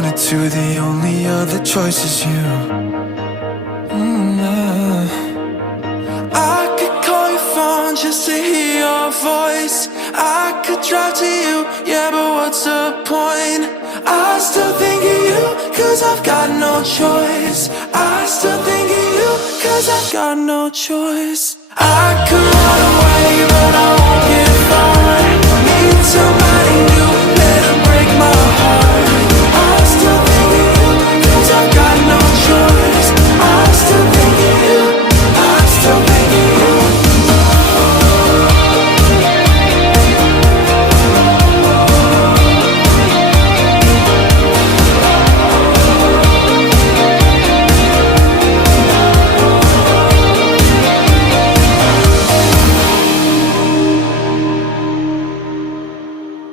wanted to, the only other choice is you. I could call your phone just to hear your voice. I could drive to you, yeah, but what's the point? I still think of you, cause I've got no choice. I still think of you, cause I've got no choice. I could run away, but I won't get far. Need somebody